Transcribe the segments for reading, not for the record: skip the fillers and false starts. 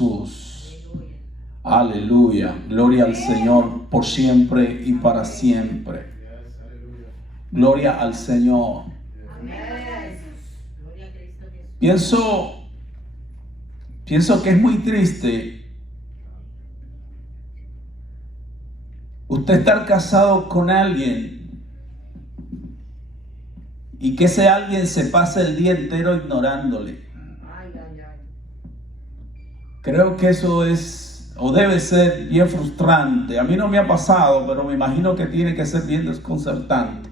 Jesús. Aleluya. Gloria al Señor por siempre y para siempre. Gloria al Señor. Pienso que es muy triste usted estar casado con alguien y que ese alguien se pase el día entero ignorándole. Creo que eso es o debe ser bien frustrante. A mí no me ha pasado, pero me imagino que tiene que ser bien desconcertante.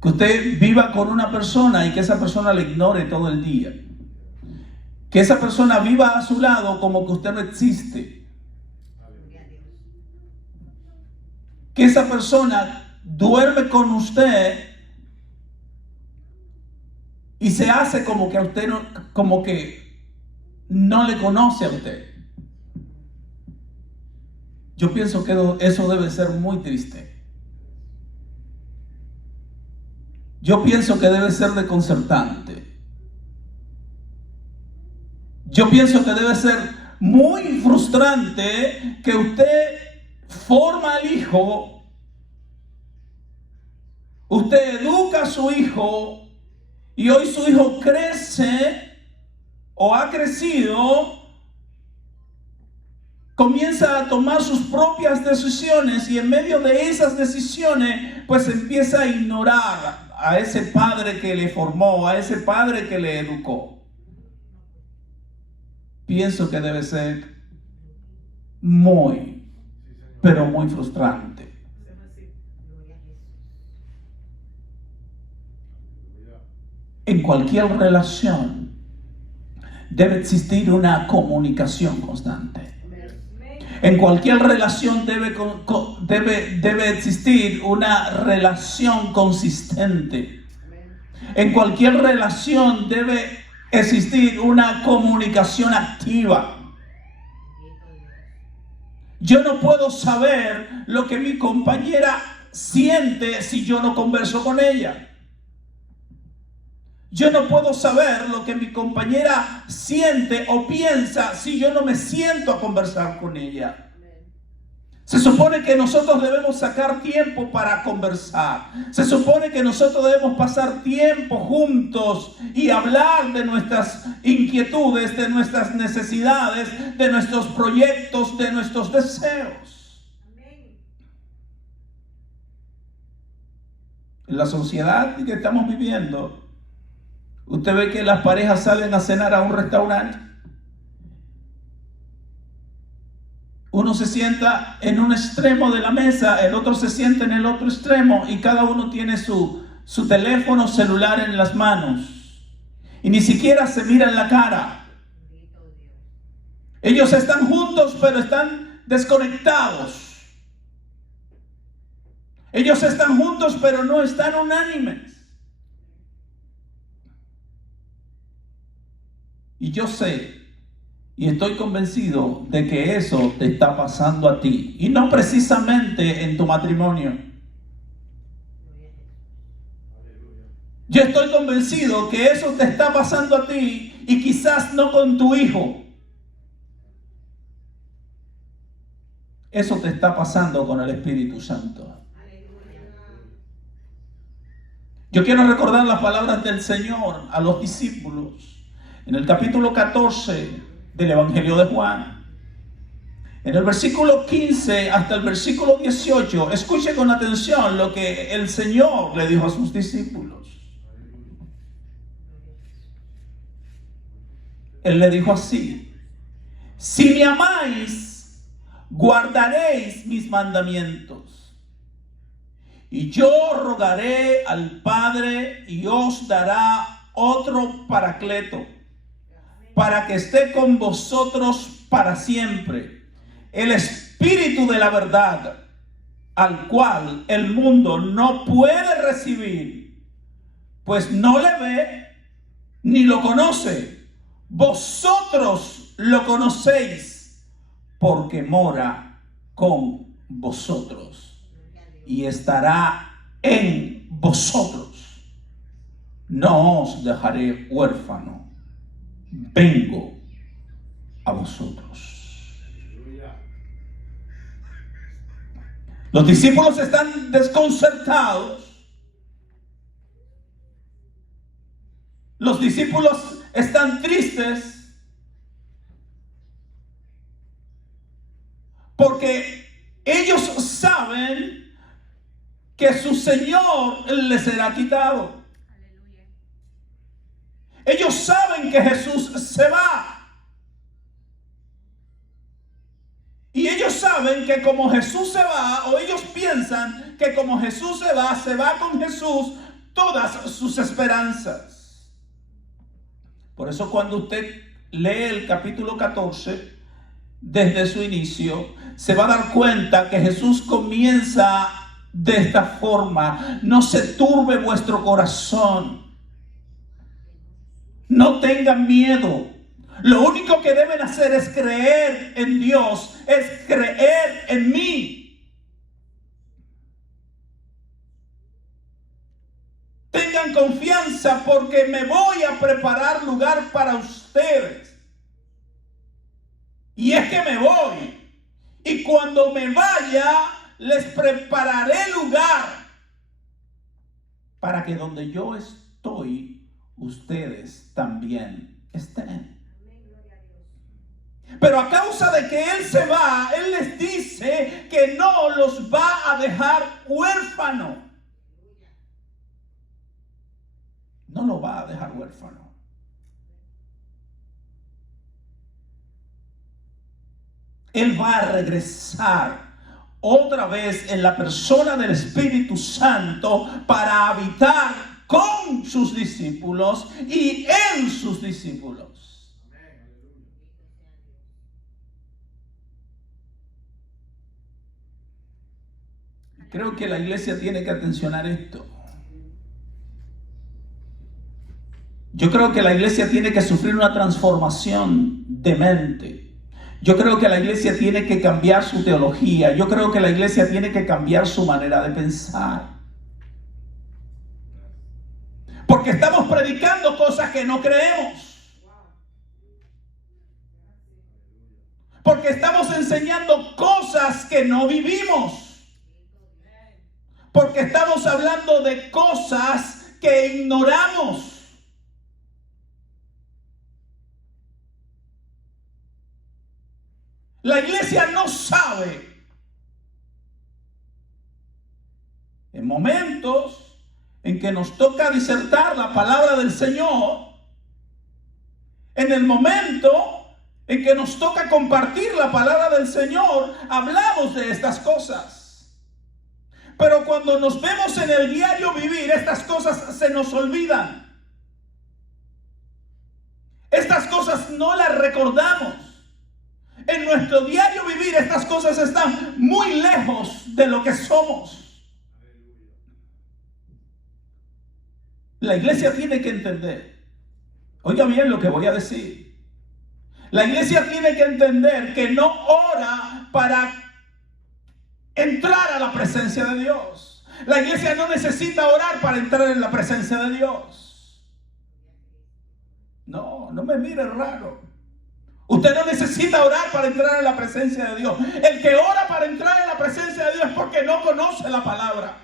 Que usted viva con una persona y que esa persona le ignore todo el día. Que esa persona viva a su lado como que usted no existe. Que esa persona duerme con usted y se hace como que a usted no, como que no le conoce a usted. Yo pienso que eso debe ser muy triste. Yo pienso que debe ser desconcertante. Yo pienso que debe ser muy frustrante que usted forma al hijo, usted educa a su hijo y hoy su hijo crece o ha crecido, comienza a tomar sus propias decisiones y en medio de esas decisiones pues empieza a ignorar a ese padre que le formó, a ese padre que le educó. Pienso que debe ser muy, pero muy frustrante. En cualquier relación debe existir una comunicación constante. En cualquier relación debe existir una relación consistente. En cualquier relación debe existir una comunicación activa. Yo no puedo saber lo que mi compañera siente si yo no converso con ella. Yo no puedo saber lo que mi compañera siente o piensa si yo no me siento a conversar con ella. Se supone que nosotros debemos sacar tiempo para conversar. Se supone que nosotros debemos pasar tiempo juntos y hablar de nuestras inquietudes, de nuestras necesidades, de nuestros proyectos, de nuestros deseos. En la sociedad que estamos viviendo, usted ve que las parejas salen a cenar a un restaurante. Uno se sienta en un extremo de la mesa, el otro se sienta en el otro extremo y cada uno tiene su teléfono celular en las manos. Y ni siquiera se miran la cara. Ellos están juntos pero están desconectados. Ellos están juntos pero no están unánimes. Y yo sé y estoy convencido de que eso te está pasando a ti. Y no precisamente en tu matrimonio. Yo estoy convencido que eso te está pasando a ti y quizás no con tu hijo. Eso te está pasando con el Espíritu Santo. Yo quiero recordar las palabras del Señor a los discípulos. En el capítulo 14 del Evangelio de Juan, en el versículo 15 hasta el versículo 18, escuche con atención lo que el Señor le dijo a sus discípulos. Él le dijo así: si me amáis, guardaréis mis mandamientos. Y yo rogaré al Padre y os dará otro Paracleto, para que esté con vosotros para siempre, el Espíritu de la verdad, al cual el mundo no puede recibir, pues no le ve ni lo conoce. Vosotros lo conocéis, porque mora con vosotros y estará en vosotros. No os dejaré huérfano. Vengo a vosotros. Los discípulos están desconcertados. Los discípulos están tristes porque ellos saben que su Señor les será quitado. Ellos saben que Jesús se va. Y ellos saben que como Jesús se va, o ellos piensan que como Jesús se va con Jesús todas sus esperanzas. Por eso cuando usted lee el capítulo 14, desde su inicio, se va a dar cuenta que Jesús comienza de esta forma: no se turbe vuestro corazón, no tengan miedo. Lo único que deben hacer es creer en Dios, es creer en mí. Tengan confianza porque me voy a preparar lugar para ustedes. Y es que me voy. Y cuando me vaya, les prepararé lugar para que donde yo estoy, ustedes también estén. Pero a causa de que Él se va, Él les dice que no los va a dejar huérfano. No los va a dejar huérfano. Él va a regresar otra vez en la persona del Espíritu Santo para habitar con sus discípulos y en sus discípulos. Creo que la iglesia tiene que atencionar esto. Yo creo que la iglesia tiene que sufrir una transformación de mente. Yo creo que la iglesia tiene que cambiar su teología. Yo creo que la iglesia tiene que cambiar su manera de pensar. Porque estamos predicando cosas que no creemos. Porque estamos enseñando cosas que no vivimos. Porque estamos hablando de cosas que ignoramos. La iglesia no sabe. En momentos en que nos toca disertar la palabra del Señor, en el momento en que nos toca compartir la palabra del Señor, hablamos de estas cosas. Pero cuando nos vemos en el diario vivir, estas cosas se nos olvidan. Estas cosas no las recordamos. En nuestro diario vivir, estas cosas están muy lejos de lo que somos. La iglesia tiene que entender. Oiga bien lo que voy a decir. La iglesia tiene que entender que no ora para entrar a la presencia de Dios. La iglesia no necesita orar para entrar en la presencia de Dios. No me mire raro. Usted no necesita orar para entrar en la presencia de Dios. El que ora para entrar en la presencia de Dios es porque no conoce la palabra.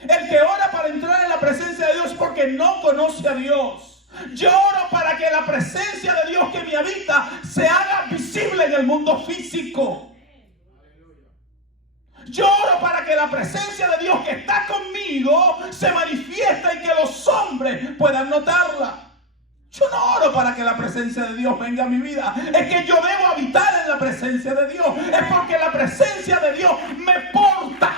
El que ora para entrar en la presencia de Dios es porque no conoce a Dios. Yo oro para que la presencia de Dios que me habita se haga visible en el mundo físico. Yo oro para que la presencia de Dios que está conmigo se manifieste y que los hombres puedan notarla. Yo no oro para que la presencia de Dios venga a mi vida. Es que yo debo habitar en la presencia de Dios. Es porque la presencia de Dios me porta.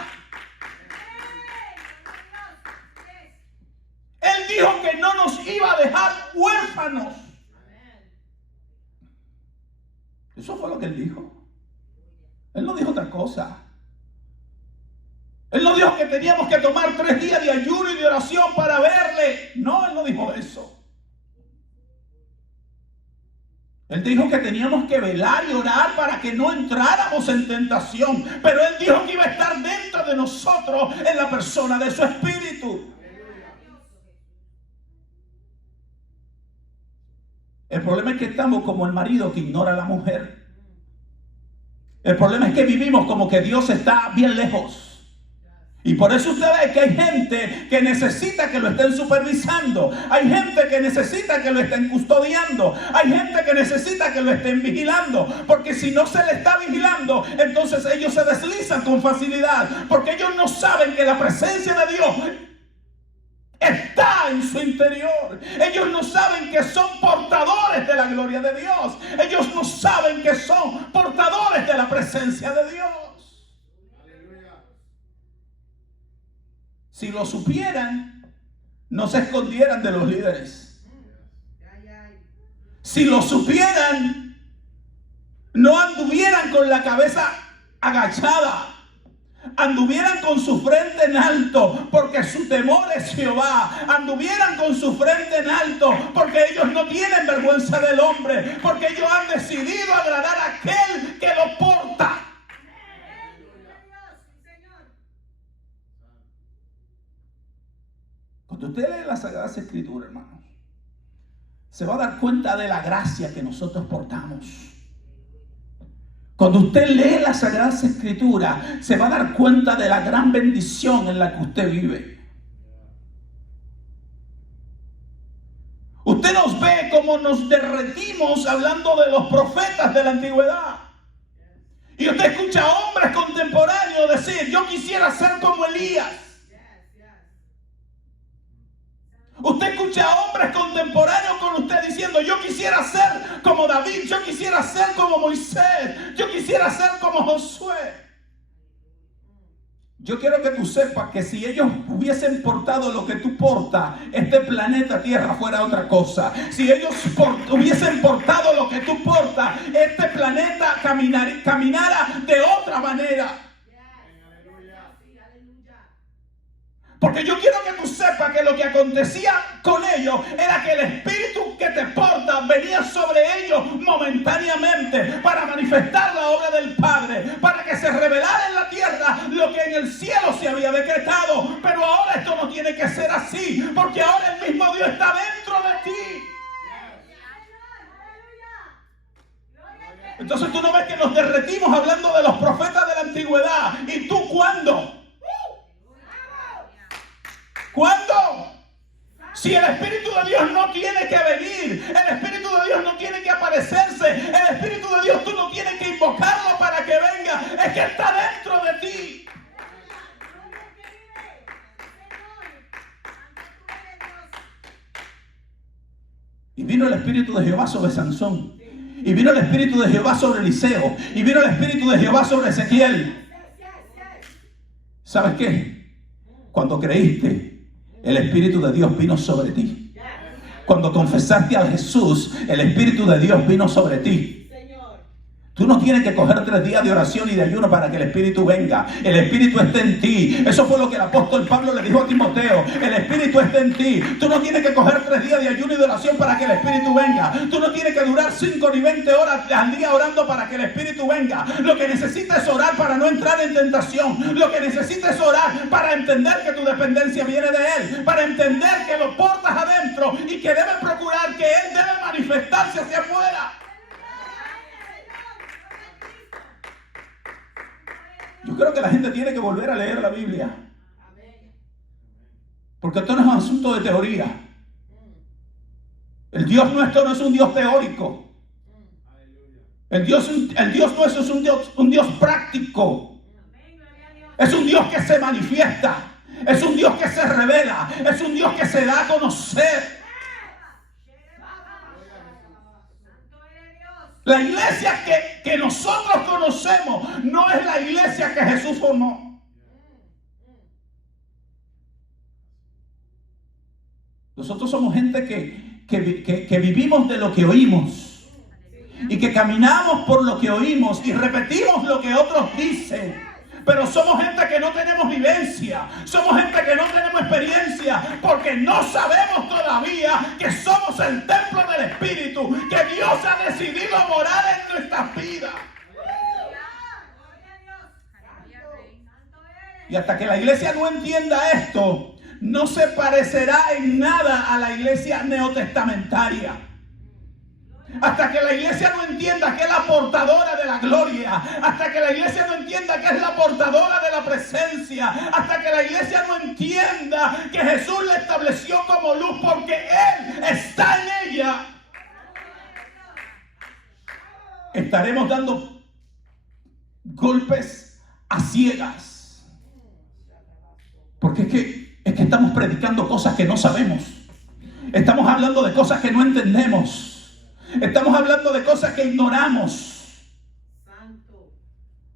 Él dijo que no nos iba a dejar huérfanos. Eso fue lo que Él dijo. Él no dijo otra cosa. Él no dijo que teníamos que tomar 3 días de ayuno y de oración para verle. No, Él no dijo eso. Él dijo que teníamos que velar y orar para que no entráramos en tentación. Pero Él dijo que iba a estar dentro de nosotros en la persona de su Espíritu. El problema es que estamos como el marido que ignora a la mujer. El problema es que vivimos como que Dios está bien lejos. Y por eso usted ve que hay gente que necesita que lo estén supervisando. Hay gente que necesita que lo estén custodiando. Hay gente que necesita que lo estén vigilando. Porque si no se le está vigilando, entonces ellos se deslizan con facilidad. Porque ellos no saben que la presencia de Dios está en su interior. Ellos no saben que son portadores de la gloria de Dios. Ellos no saben que son portadores de la presencia de Dios. Si lo supieran, no se escondieran de los líderes. Si lo supieran, no anduvieran con la cabeza agachada. Anduvieran con su frente en alto, porque su temor es Jehová. Anduvieran con su frente en alto, porque ellos no tienen vergüenza del hombre, porque ellos han decidido agradar a aquel que lo porta. Cuando usted lee las Sagradas Escrituras, hermanos, se va a dar cuenta de la gracia que nosotros portamos. Cuando usted lee las Sagradas Escrituras, se va a dar cuenta de la gran bendición en la que usted vive. Usted nos ve como nos derretimos hablando de los profetas de la antigüedad. Y usted escucha a hombres contemporáneos decir: yo quisiera ser como Elías. Usted escucha a hombres contemporáneos con usted diciendo: yo quisiera ser como David, yo quisiera ser como Moisés, yo quisiera ser como Josué. Yo quiero que tú sepas que si ellos hubiesen portado lo que tú portas, este planeta Tierra fuera otra cosa. Si ellos hubiesen portado lo que tú portas, este planeta caminara de otra manera. Porque yo quiero que tú sepas que lo que acontecía con ellos era que el espíritu que te porta venía sobre ellos momentáneamente para manifestar la obra del Padre, para que se revelara en la tierra lo que en el cielo se había decretado. Pero ahora esto no tiene que ser así, porque ahora el mismo Dios está dentro de ti. Entonces tú no ves que nos derretimos hablando de los profetas de la antigüedad. ¿Y tú cuándo? ¿Cuándo? Si el Espíritu de Dios no tiene que venir, el Espíritu de Dios no tiene que aparecerse, el Espíritu de Dios tú no tienes que invocarlo para que venga, es que está dentro de ti. Y vino el Espíritu de Jehová sobre Sansón, y vino el Espíritu de Jehová sobre Eliseo, y vino el Espíritu de Jehová sobre Ezequiel. ¿Sabes qué? Cuando creíste, el Espíritu de Dios vino sobre ti. Cuando confesaste a Jesús, el Espíritu de Dios vino sobre ti. Tú no tienes que coger 3 días de oración y de ayuno para que el Espíritu venga. El Espíritu está en ti. Eso fue lo que el apóstol Pablo le dijo a Timoteo. El Espíritu está en ti. Tú no tienes que coger 3 días de ayuno y de oración para que el Espíritu venga. Tú no tienes que durar 5 ni 20 horas al día orando para que el Espíritu venga. Lo que necesitas es orar para no entrar en tentación. Lo que necesitas es orar para entender que tu dependencia viene de Él. Para entender que lo portas adentro y que debes procurar que Él debe manifestarse hacia afuera. Yo creo que la gente tiene que volver a leer la Biblia. Porque esto no es un asunto de teoría. El Dios nuestro no es un Dios teórico. El Dios nuestro es un Dios práctico. Es un Dios que se manifiesta. Es un Dios que se revela. Es un Dios que se da a conocer. La iglesia que nosotros conocemos no es la iglesia que Jesús formó. Nosotros somos gente que vivimos de lo que oímos y que caminamos por lo que oímos y repetimos lo que otros dicen. Pero somos gente que no tenemos vivencia, somos gente que no tenemos experiencia, porque no sabemos todavía que somos el templo del Espíritu, que Dios ha decidido morar en nuestras vidas. Y hasta que la iglesia no entienda esto, no se parecerá en nada a la iglesia neotestamentaria. Hasta que la iglesia no entienda que es la portadora de la gloria, hasta que la iglesia no entienda que es la portadora de la presencia, hasta que la iglesia no entienda que Jesús la estableció como luz porque Él está en ella, estaremos dando golpes a ciegas. Porque es que estamos predicando cosas que no sabemos. Estamos hablando de cosas que no entendemos. Estamos hablando de cosas que ignoramos.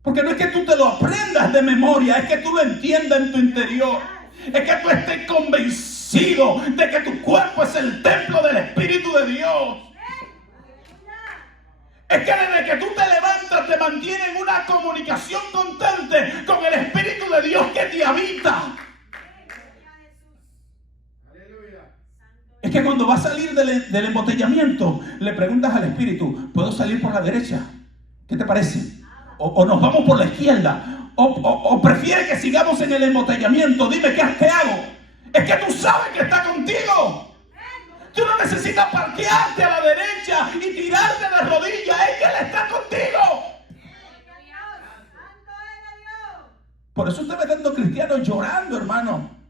Porque no es que tú te lo aprendas de memoria, es que tú lo entiendas en tu interior. Es que tú estés convencido de que tu cuerpo es el templo del Espíritu de Dios. Es que desde que tú te levantas te mantiene en una comunicación constante con el Espíritu de Dios que te habita. Es que cuando vas a salir del embotellamiento, le preguntas al Espíritu, ¿puedo salir por la derecha? ¿Qué te parece? O nos vamos por la izquierda. O prefieres que sigamos en el embotellamiento. Dime, ¿qué hago? Es que tú sabes que está contigo. Tú no necesitas parquearte a la derecha y tirarte de rodillas. Es que Él está contigo. Por eso usted ve tantos cristianos llorando, hermano.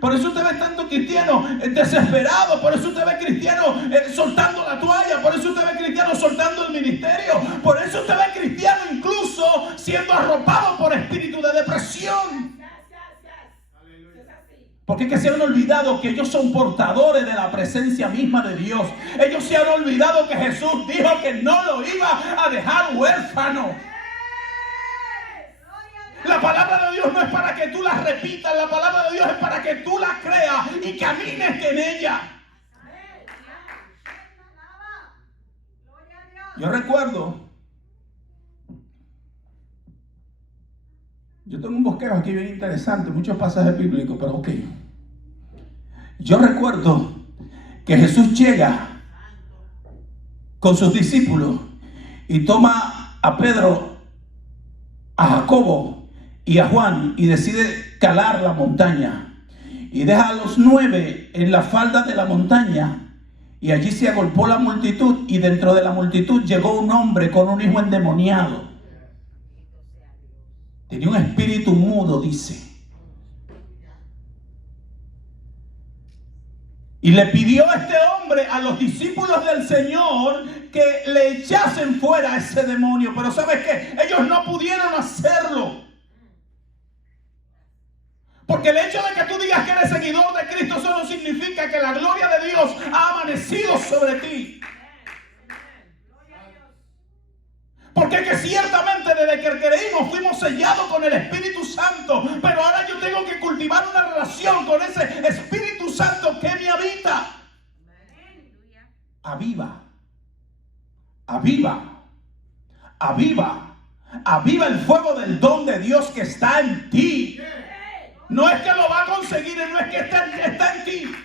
Por eso usted ve tantos cristianos desesperados. Por eso usted ve cristianos soltando la toalla. Por eso usted ve cristianos soltando el ministerio. Por eso usted ve cristianos incluso siendo arropados por espíritu de depresión. Porque es que se han olvidado que ellos son portadores de la presencia misma de Dios. Ellos se han olvidado que Jesús dijo que no lo iba a dejar huérfano. La palabra de Dios no es para que tú la repitas, la palabra de Dios es para que tú la creas y camines en ella. Yo recuerdo, yo tengo un bosquejo aquí bien interesante, muchos pasajes bíblicos, pero ok. Yo recuerdo que Jesús llega con sus discípulos y toma a Pedro, a Jacobo y a Juan y decide calar la montaña y deja a los 9 en la falda de la montaña y allí se agolpó la multitud y dentro de la multitud llegó un hombre con un hijo endemoniado. Tenía un espíritu mudo, dice, y le pidió a este hombre a los discípulos del Señor que le echasen fuera a ese demonio, pero ¿sabes qué? Ellos no pudieron hacerlo. Porque el hecho de que tú digas que eres seguidor de Cristo, eso no significa que la gloria de Dios ha amanecido sobre ti. Porque es que ciertamente desde que creímos fuimos sellados con el Espíritu Santo, pero ahora yo tengo que cultivar una relación con ese Espíritu Santo que me habita. Aviva, aviva, aviva, aviva el fuego del don de Dios que está en ti. No es que lo va a conseguir, no es que está en ti.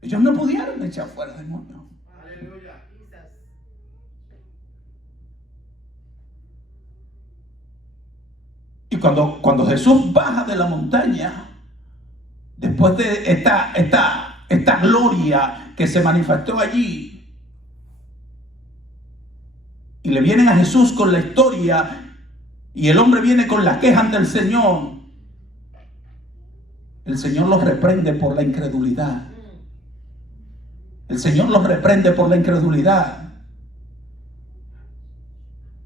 Ellos no pudieron echar fuera demonios. Y cuando Jesús baja de la montaña, después de esta gloria que se manifestó allí, y le vienen a Jesús con la historia, y el hombre viene con la queja ante el Señor los reprende por la incredulidad. El Señor los reprende por la incredulidad.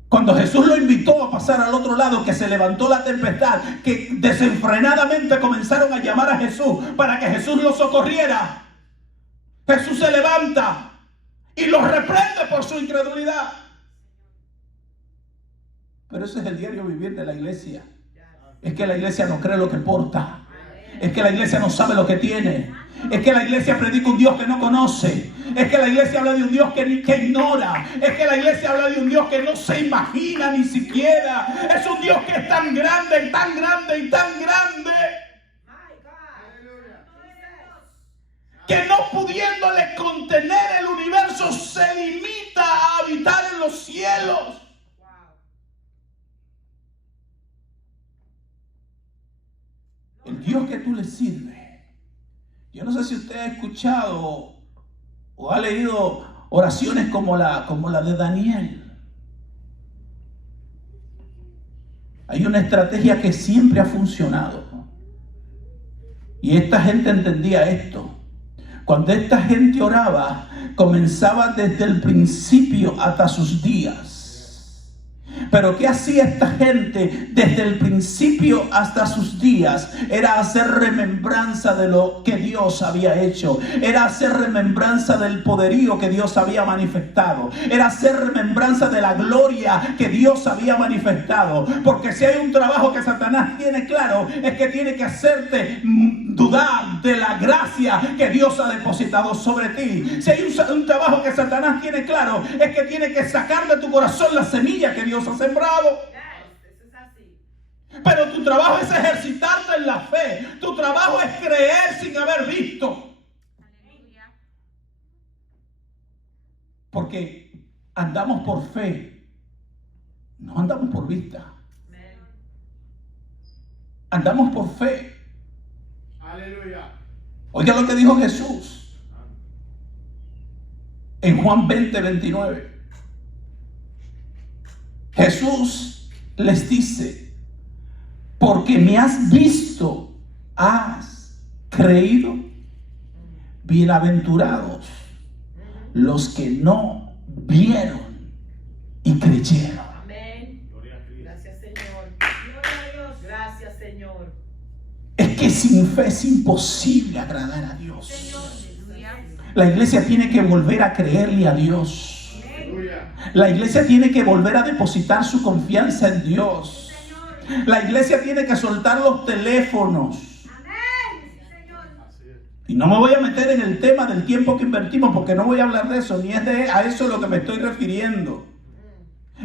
Cuando Jesús lo invitó a pasar al otro lado, que se levantó la tempestad, que desenfrenadamente comenzaron a llamar a Jesús para que Jesús los socorriera, Jesús se levanta y los reprende por su incredulidad. Pero ese es el diario vivir de la iglesia. Es que la iglesia no cree lo que porta. Es que la iglesia no sabe lo que tiene. Es que la iglesia predica un Dios que no conoce. Es que la iglesia habla de un Dios que ignora. Es que la iglesia habla de un Dios que no se imagina ni siquiera. Es un Dios que es tan grande y tan grande y tan grande, que no pudiéndole contener el universo se limita a habitar en los cielos. El Dios que tú le sirves. Yo no sé si usted ha escuchado ¿O ha leído oraciones como la de Daniel? Hay una estrategia que siempre ha funcionado. Y esta gente entendía esto. Cuando esta gente oraba, comenzaba desde el principio hasta sus días. Pero ¿qué hacía esta gente desde el principio hasta sus días? Era hacer remembranza de lo que Dios había hecho. Era hacer remembranza del poderío que Dios había manifestado. Era hacer remembranza de la gloria que Dios había manifestado. Porque si hay un trabajo que Satanás tiene claro, es que tiene que hacerte dudar de la gracia que Dios ha depositado sobre ti. Si hay un trabajo que Satanás tiene claro, es que tiene que sacar de tu corazón la semilla que Dios ha sembrado. Pero tu trabajo es ejercitarte en la fe. Tu trabajo es creer sin haber visto. Porque andamos por fe, no andamos por vista. Andamos por fe. Aleluya. Oiga lo que dijo Jesús en Juan 20:29. Jesús les dice: porque me has visto, has creído. Bienaventurados los que no vieron y creyeron. Amén. Gracias, Señor. Gloria a Dios. Gracias, Señor. Es que sin fe es imposible agradar a Dios. Señor. La iglesia tiene que volver a creerle a Dios. La iglesia tiene que volver a depositar su confianza en Dios. La iglesia tiene que soltar los teléfonos. Y no me voy a meter en el tema del tiempo que invertimos, porque no voy a hablar de eso, ni es a eso a lo que me estoy refiriendo.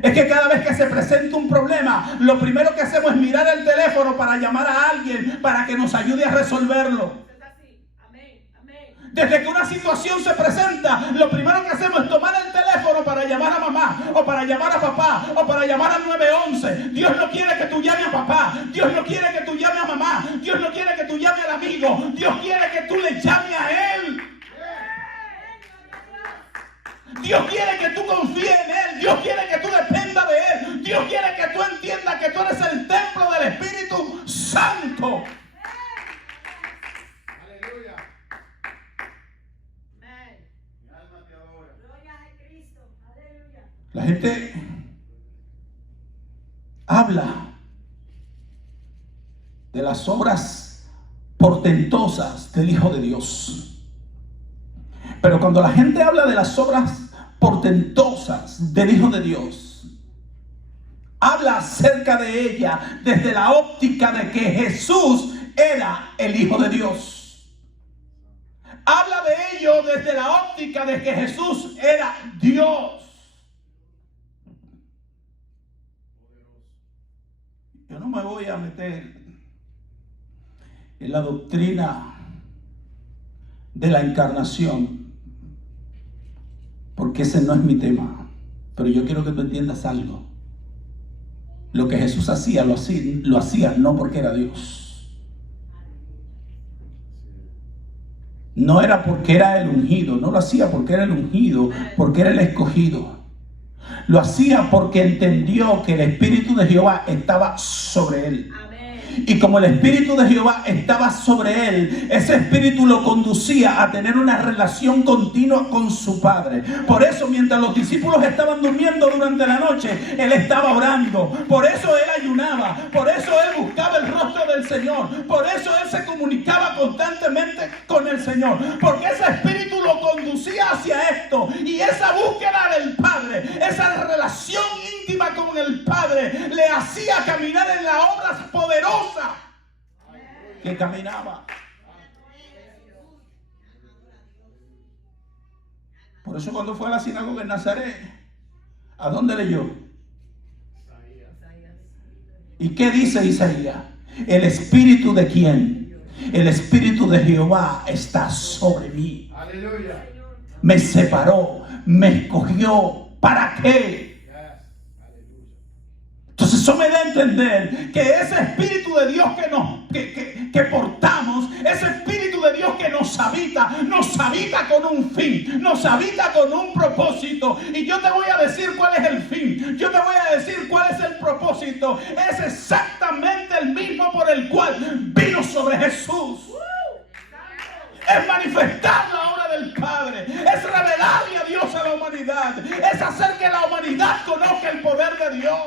Es que cada vez que se presenta un problema, lo primero que hacemos es mirar el teléfono para llamar a alguien para que nos ayude a resolverlo. Desde que una situación se presenta, lo primero que hacemos es tomar el teléfono para llamar a mamá, o para llamar a papá, o para llamar al 911. Dios no quiere que tú llames a papá. Dios no quiere que tú llames a mamá. Dios no quiere que tú llames al amigo. Dios quiere que tú le llames a Él. Dios quiere que tú confíes en Él. Dios quiere que tú dependas de Él. Dios quiere que tú entiendas que tú eres el templo del Espíritu Santo. La gente habla de las obras portentosas del Hijo de Dios. Pero cuando la gente habla de las obras portentosas del Hijo de Dios, habla acerca de ella desde la óptica de que Jesús era el Hijo de Dios. Habla de ello desde la óptica de que Jesús era Dios. Yo no me voy a meter en la doctrina de la encarnación, porque ese no es mi tema. Pero yo quiero que tú entiendas algo. Lo que Jesús hacía, lo hacía no porque era Dios. No era porque era el ungido. No lo hacía porque era el ungido, porque era el escogido. Lo hacía porque entendió que el Espíritu de Jehová estaba sobre él. Y como el Espíritu de Jehová estaba sobre él, ese Espíritu lo conducía a tener una relación continua con su Padre. Por eso, mientras los discípulos estaban durmiendo durante la noche, él estaba orando. Por eso él ayunaba. Por eso él buscaba el rostro del Señor. Por eso él se comunicaba constantemente con el Señor. Porque ese Espíritu lo conducía hacia esto. Y esa búsqueda del Padre, esa relación íntima con el Padre, le hacía caminar en las obras poderosas que caminaba. Por eso cuando fue a la sinagoga en Nazaret, ¿a dónde leyó? ¿Y qué dice Isaías? ¿El Espíritu de quién? El Espíritu de Jehová está sobre mí. Aleluya. Me separó, me escogió. ¿Para qué? Entonces Eso me da a entender que ese Espíritu de Dios que portamos, ese Espíritu de Dios que nos habita con un fin, nos habita con un propósito. Y yo te voy a decir cuál es el fin, yo te voy a decir cuál es el propósito. Es exactamente el mismo por el cual vino sobre Jesús. Es manifestar la obra del Padre, es revelarle a Dios a la humanidad, es hacer que la humanidad conozca el poder de Dios.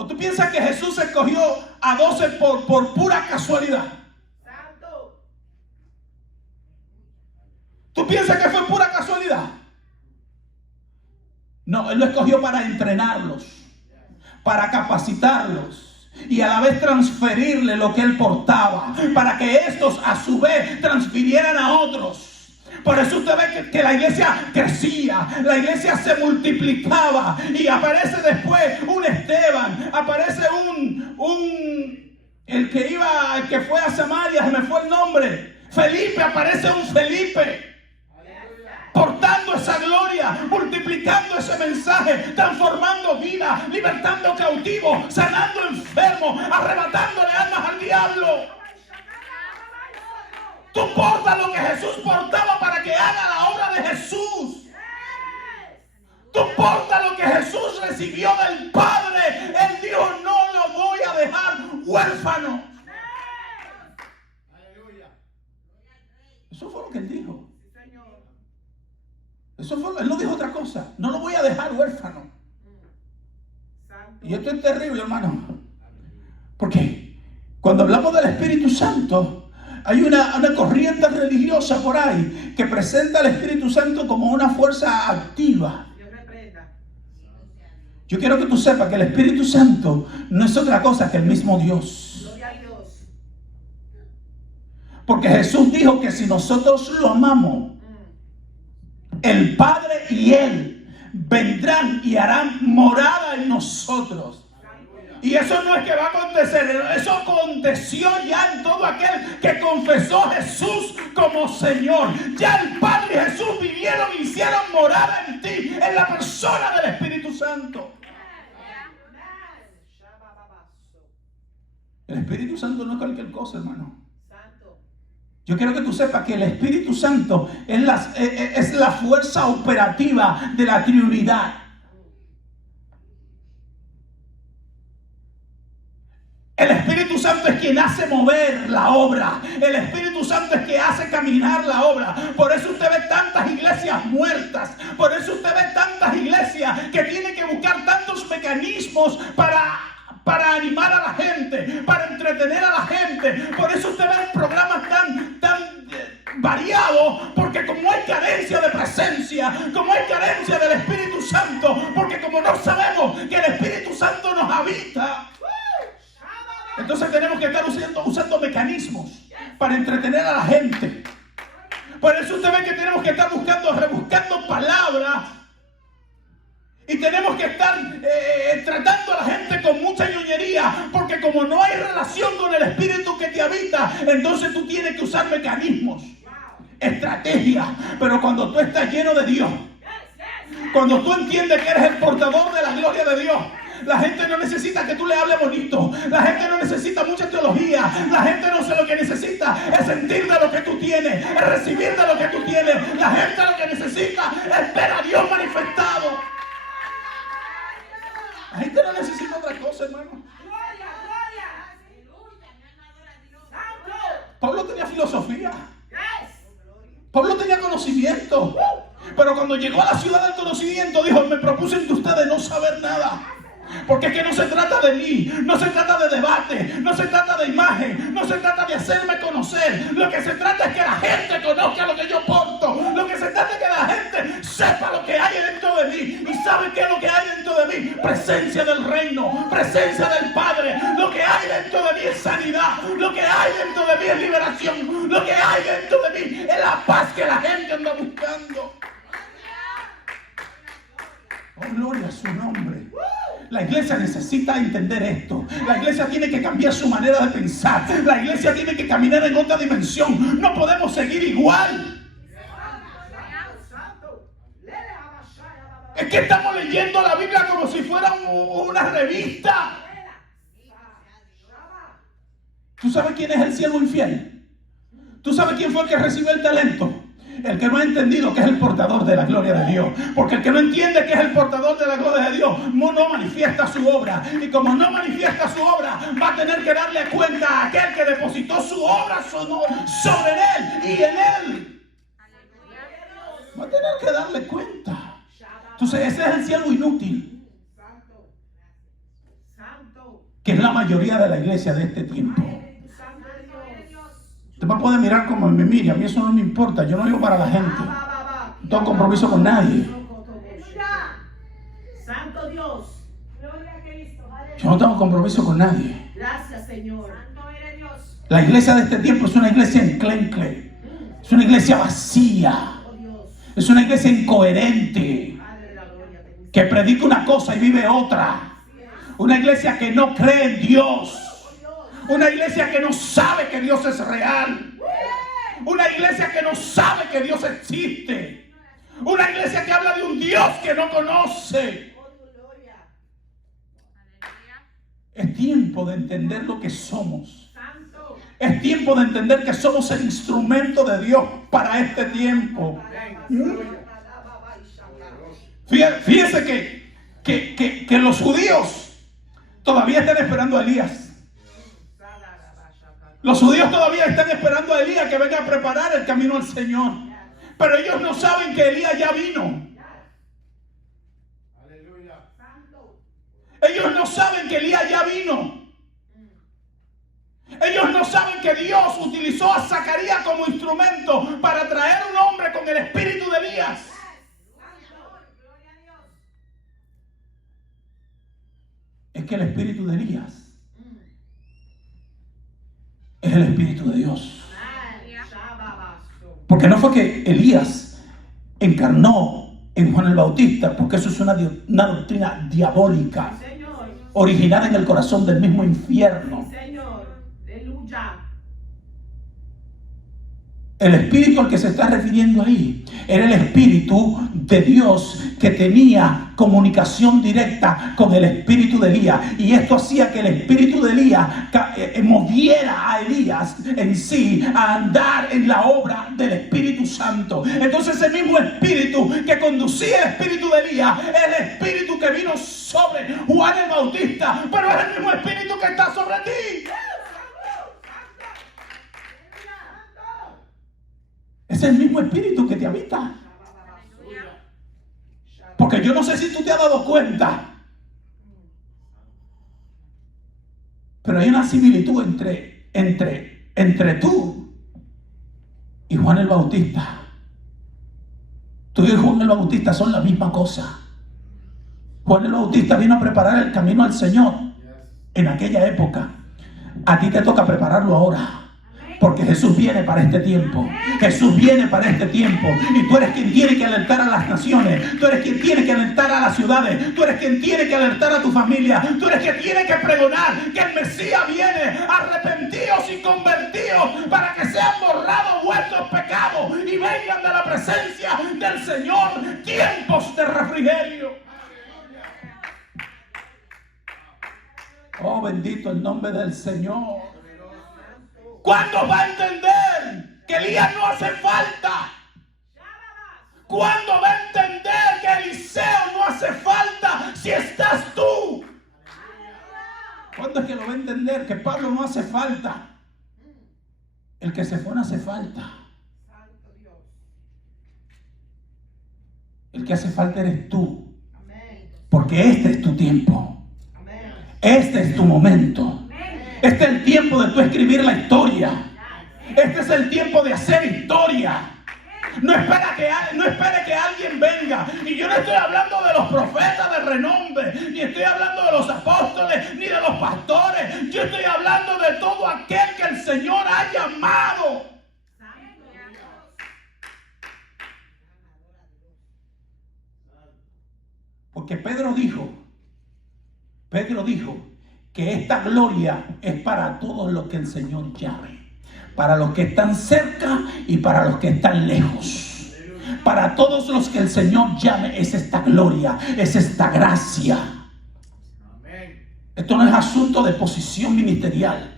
¿O tú piensas que Jesús escogió a 12 por pura casualidad? ¿Tú piensas que fue pura casualidad? No, Él lo escogió para entrenarlos, para capacitarlos y a la vez transferirle lo que Él portaba, para que estos a su vez transfirieran a otros. Por eso usted ve que la iglesia crecía, la iglesia se multiplicaba y aparece después un Esteban, aparece el que fue a Samaria, se me fue el nombre, Felipe, aparece un Felipe. Portando esa gloria, multiplicando ese mensaje, transformando vidas, libertando cautivos, sanando enfermos, arrebatándole almas al diablo. Tú portas lo que Jesús portaba para que haga la obra de Jesús. Tú portas lo que Jesús recibió del Padre. Él dijo: no lo voy a dejar huérfano. Eso fue lo que Él dijo. Él no dijo otra cosa. No lo voy a dejar huérfano. Y esto es terrible, hermano. Porque cuando hablamos del Espíritu Santo, hay una corriente religiosa por ahí que presenta al Espíritu Santo como una fuerza activa. Yo quiero que tú sepas que el Espíritu Santo no es otra cosa que el mismo Dios. Porque Jesús dijo que si nosotros lo amamos, el Padre y Él vendrán y harán morada en nosotros. Y eso no es que va a acontecer, eso aconteció ya en todo aquel que confesó a Jesús como Señor. Ya el Padre y Jesús vivieron y hicieron morada en ti, en la persona del Espíritu Santo. El Espíritu Santo no es cualquier cosa, hermano. Yo quiero que tú sepas que el Espíritu Santo es la fuerza operativa de la Trinidad. El Espíritu Santo es quien hace mover la obra. El Espíritu Santo es quien hace caminar la obra. Por eso usted ve tantas iglesias muertas. Por eso usted ve tantas iglesias que tienen que buscar tantos mecanismos para animar a la gente, para entretener a la gente. Por eso usted ve programas tan variados, porque como hay carencia de presencia, como hay carencia del Espíritu Santo, porque como no sabemos que el Espíritu Santo nos habita, entonces tenemos que estar usando mecanismos para entretener a la gente. Por eso usted ve que tenemos que estar rebuscando palabras. Y tenemos que estar tratando a la gente con mucha ñoñería, porque como no hay relación con el Espíritu que te habita, entonces tú tienes que usar mecanismos, estrategias. Pero cuando tú estás lleno de Dios, cuando tú entiendes que eres el portador de la gloria de Dios, la gente no necesita que tú le hables bonito, la gente no necesita mucha teología, la gente no sé lo que necesita es sentir de lo que tú tienes, es recibir de lo que tú tienes. La gente lo que necesita es ver a Dios manifestado. La gente no necesita otra cosa, hermano. Pablo tenía filosofía. Pablo tenía conocimiento. Pero cuando llegó a la ciudad del conocimiento, dijo: me propuse entre ustedes no saber nada. Porque es que no se trata de mí, no se trata de debate, no se trata de imagen, no se trata de hacerme conocer. Lo que se trata es que la gente conozca lo que yo porto. Lo que se trata es que la gente sepa lo que hay dentro de mí. ¿Y sabe qué es lo que hay dentro de mí? Presencia del reino, presencia del Padre. Lo que hay dentro de mí es sanidad. Lo que hay dentro de mí es liberación. Lo que hay dentro de mí es la paz que la gente anda buscando. Oh, gloria a su nombre. La iglesia necesita entender esto. La iglesia tiene que cambiar su manera de pensar. La iglesia tiene que caminar en otra dimensión. No podemos seguir igual. Es que estamos leyendo la Biblia como si fuera una revista. ¿Tú sabes quién es el siervo infiel? ¿Tú sabes quién fue el que recibió el talento? El que no ha entendido que es el portador de la gloria de Dios. Porque el que no entiende que es el portador de la gloria de Dios no manifiesta su obra. Y como no manifiesta su obra, va a tener que darle cuenta a aquel que depositó su obra sobre él y en él. Va a tener que darle cuenta. Entonces ese es el siervo inútil, que es la mayoría de la iglesia de este tiempo. Usted me puede mirar como me mire, a mí eso no me importa. Yo no vivo para la gente. No tengo compromiso con nadie. Santo Dios. Gloria a Cristo. Yo no tengo compromiso con nadie. Gracias, Señor. Santo eres Dios. La iglesia de este tiempo es una iglesia enclencle. Es una iglesia vacía. Es una iglesia incoherente, que predica una cosa y vive otra. Una iglesia que no cree en Dios. Una iglesia que no sabe que Dios es real. Una iglesia que no sabe que Dios existe. Una iglesia que habla de un Dios que no conoce. Es tiempo de entender lo que somos. Es tiempo de entender que somos el instrumento de Dios para este tiempo. Fíjense que los judíos todavía están esperando a Elías. Los judíos todavía están esperando a Elías que venga a preparar el camino al Señor. Pero ellos no saben que Elías ya vino. Ellos no saben que Elías ya vino. Ellos no saben que Dios utilizó a Zacarías como instrumento para traer un hombre con el espíritu de Elías. Es que el espíritu de Elías es el espíritu de Dios. Porque no fue que Elías encarnó en Juan el Bautista, porque eso es una doctrina diabólica, originada en el corazón del mismo infierno. El espíritu al que se está refiriendo ahí era el espíritu de Dios que tenía comunicación directa con el espíritu de Elías. Y esto hacía que el espíritu de Elías moviera a Elías en sí a andar en la obra del Espíritu Santo. Entonces ese mismo espíritu que conducía el espíritu de Elías es el espíritu que vino sobre Juan el Bautista, pero es el mismo espíritu que está sobre ti. Es el mismo espíritu que te habita. Porque yo no sé si tú te has dado cuenta, pero hay una similitud entre tú y Juan el Bautista. Tú y Juan el Bautista son la misma cosa. Juan el Bautista vino a preparar el camino al Señor en aquella época. A ti te toca prepararlo ahora. Porque Jesús viene para este tiempo. Jesús viene para este tiempo. Y tú eres quien tiene que alertar a las naciones. Tú eres quien tiene que alertar a las ciudades. Tú eres quien tiene que alertar a tu familia. Tú eres quien tiene que pregonar que el Mesías viene. Arrepentidos y convertidos para que sean borrados vuestros pecados y vengan de la presencia del Señor tiempos de refrigerio. Oh, bendito el nombre del Señor. ¿Cuándo va a entender que Elías no hace falta? ¿Cuándo va a entender que Eliseo no hace falta si estás tú? ¿Cuándo es que lo va a entender que Pablo no hace falta? El que se fue no hace falta. El que hace falta eres tú. Porque este es tu tiempo. Este es tu momento. Este es el tiempo de tú escribir la historia. Este es el tiempo de hacer historia. No espere que alguien venga. Y yo no estoy hablando de los profetas de renombre, ni estoy hablando de los apóstoles, ni de los pastores. Yo estoy hablando de todo aquel que el Señor ha llamado. Porque Pedro dijo que esta gloria es para todos los que el Señor llame, para los que están cerca y para los que están lejos, para todos los que el Señor llame, es esta gloria, es esta gracia. Amén. Esto no es asunto de posición ministerial.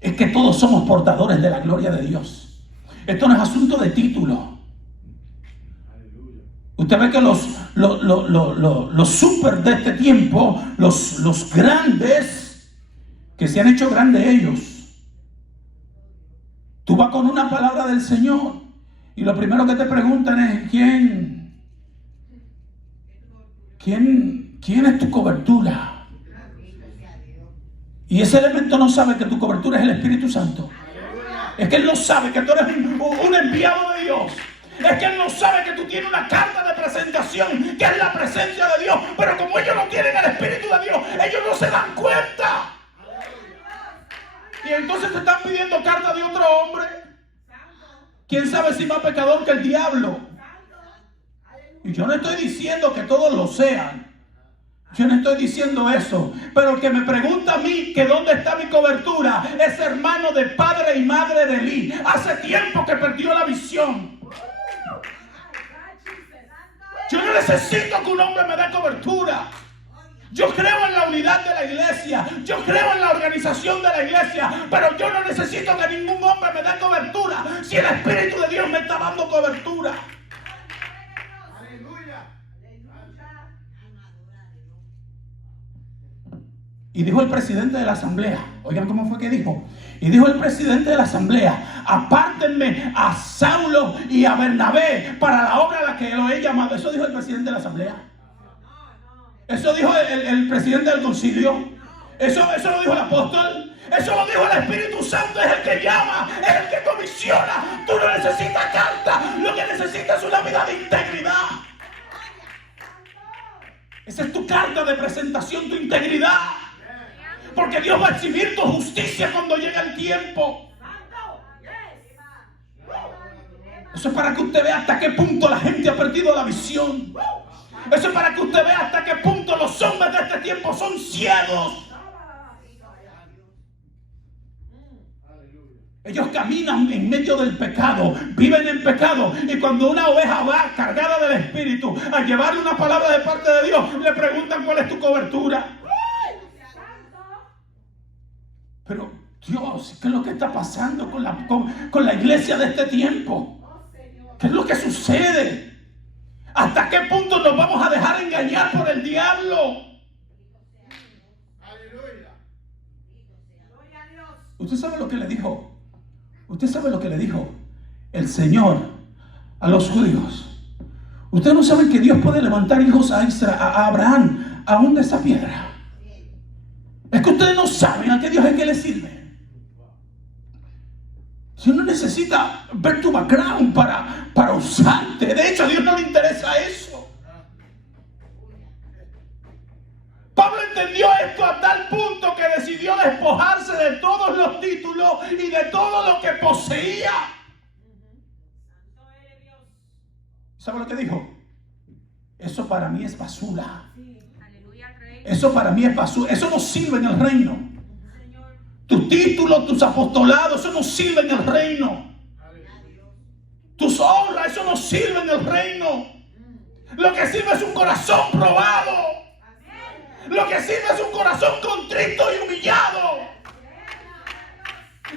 Es que todos somos portadores de la gloria de Dios. Esto no es asunto de título. Usted ve que los super de este tiempo, los grandes, que se han hecho grandes ellos. Tú vas con una palabra del Señor y lo primero que te preguntan es ¿quién es tu cobertura? Y ese elemento no sabe que tu cobertura es el Espíritu Santo. Es que él no sabe que tú eres un enviado de Dios. Es que él no sabe que tú tienes una carta de presentación, que es la presencia de Dios. Pero como ellos no tienen el Espíritu de Dios, ellos no se dan cuenta. Y entonces te están pidiendo carta de otro hombre. ¿Quién sabe si más pecador que el diablo? Y yo no estoy diciendo que todos lo sean. Yo no estoy diciendo eso. Pero el que me pregunta a mí que dónde está mi cobertura es hermano de padre y madre de Eli. Hace tiempo que perdió la visión. Yo no necesito que un hombre me dé cobertura. Yo creo en la unidad de la iglesia. Yo creo en la organización de la iglesia. Pero yo no necesito que ningún hombre me dé cobertura si el Espíritu de Dios me está dando cobertura. Aleluya. Y dijo el presidente de la asamblea. Oigan cómo fue que dijo. Y dijo el presidente de la asamblea: apártenme a Saulo y a Bernabé para la obra a la que lo he llamado. Eso dijo el presidente de la asamblea. Eso dijo el presidente del concilio. Eso lo dijo el apóstol. Eso lo dijo el Espíritu Santo. Es el que llama, es el que comisiona. Tú no necesitas carta. Lo que necesitas es una vida de integridad. Esa es tu carta de presentación, tu integridad. Porque Dios va a exhibir tu justicia cuando llegue el tiempo. Eso es para que usted vea hasta qué punto la gente ha perdido la visión. Eso es para que usted vea hasta qué punto los hombres de este tiempo son ciegos. Ellos caminan en medio del pecado, viven en pecado. Y cuando una oveja va cargada del Espíritu a llevarle una palabra de parte de Dios, le preguntan cuál es tu cobertura. Pero Dios, ¿qué es lo que está pasando con la iglesia de este tiempo? ¿Qué es lo que sucede? ¿Hasta qué punto nos vamos a dejar engañar por el diablo? Aleluya. ¿Usted sabe lo que le dijo? ¿Usted sabe lo que le dijo el Señor a los judíos? Ustedes no saben que Dios puede levantar hijos a Abraham aún de esa piedra. Es que ustedes no saben a qué Dios es que le sirve. Dios no necesita ver tu background para usarte. De hecho, a Dios no le interesa eso. Pablo entendió esto a tal punto que decidió despojarse de todos los títulos y de todo lo que poseía. ¿Sabe lo que dijo? Eso para mí es basura. Eso para mí es basura. Eso no sirve en el reino. Tus títulos, tus apostolados, eso no sirve en el reino. Tus honras, eso no sirve en el reino. Lo que sirve es un corazón probado. Lo que sirve es un corazón contrito y humillado.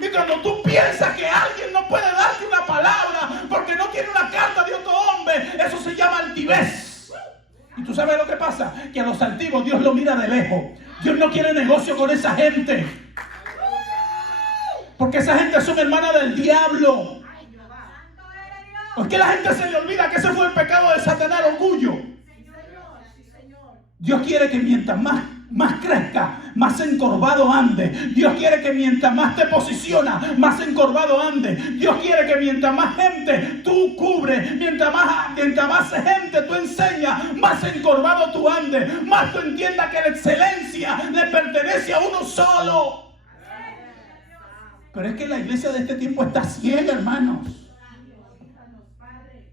Y cuando tú piensas que alguien no puede darte una palabra porque no tiene una carta de otro hombre, eso se llama altivez. Y tú sabes lo que pasa, que a los altivos Dios lo mira de lejos. Dios no quiere negocio con esa gente, porque esa gente son hermanas del diablo. Porque la gente se le olvida que ese fue el pecado de Satanás, el orgullo. Dios quiere que mientras más crezca, más encorvado ande. Dios quiere que mientras más te posiciona, más encorvado ande. Dios quiere que mientras más gente tú cubres, mientras más gente tú enseñas, más encorvado tú andes. Más tú entiendas que la excelencia le pertenece a uno solo. Pero es que la iglesia de este tiempo está ciega, hermanos.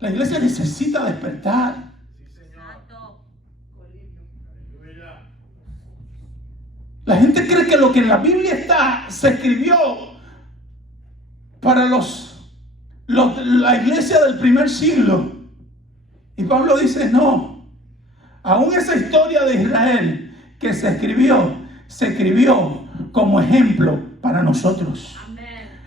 La iglesia necesita despertar. La gente cree que lo que en la Biblia se escribió para la iglesia del primer siglo. Y Pablo dice, no, aún esa historia de Israel que se escribió como ejemplo para nosotros.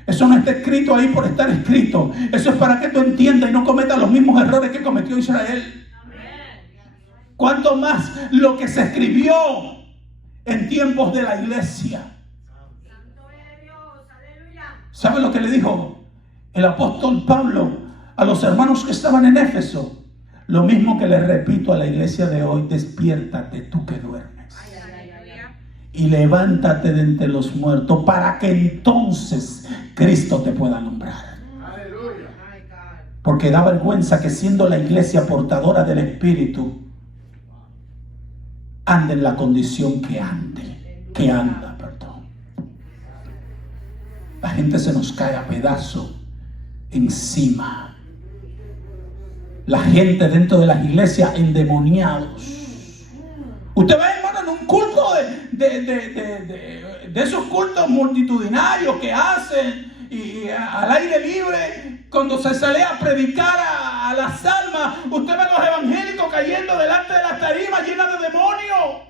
Eso no está escrito ahí por estar escrito. Eso es para que tú entiendas y no cometas los mismos errores que cometió Israel. Cuanto más lo que se escribió en tiempos de la iglesia. ¿Sabe lo que le dijo el apóstol Pablo a los hermanos que estaban en Éfeso? Lo mismo que le repito a la iglesia de hoy: despiértate tú que duermes. Y levántate de entre los muertos para que entonces Cristo te pueda alumbrar. Porque da vergüenza que siendo la iglesia portadora del Espíritu ande en la condición que anda, perdón. La gente se nos cae a pedazos encima. La gente dentro de las iglesias endemoniados. Usted ve, hermano, en un culto de esos cultos multitudinarios que hacen y al aire libre, cuando se sale a predicar a las almas, usted ve a los evangélicos cayendo delante de las tarimas llenas de demonios.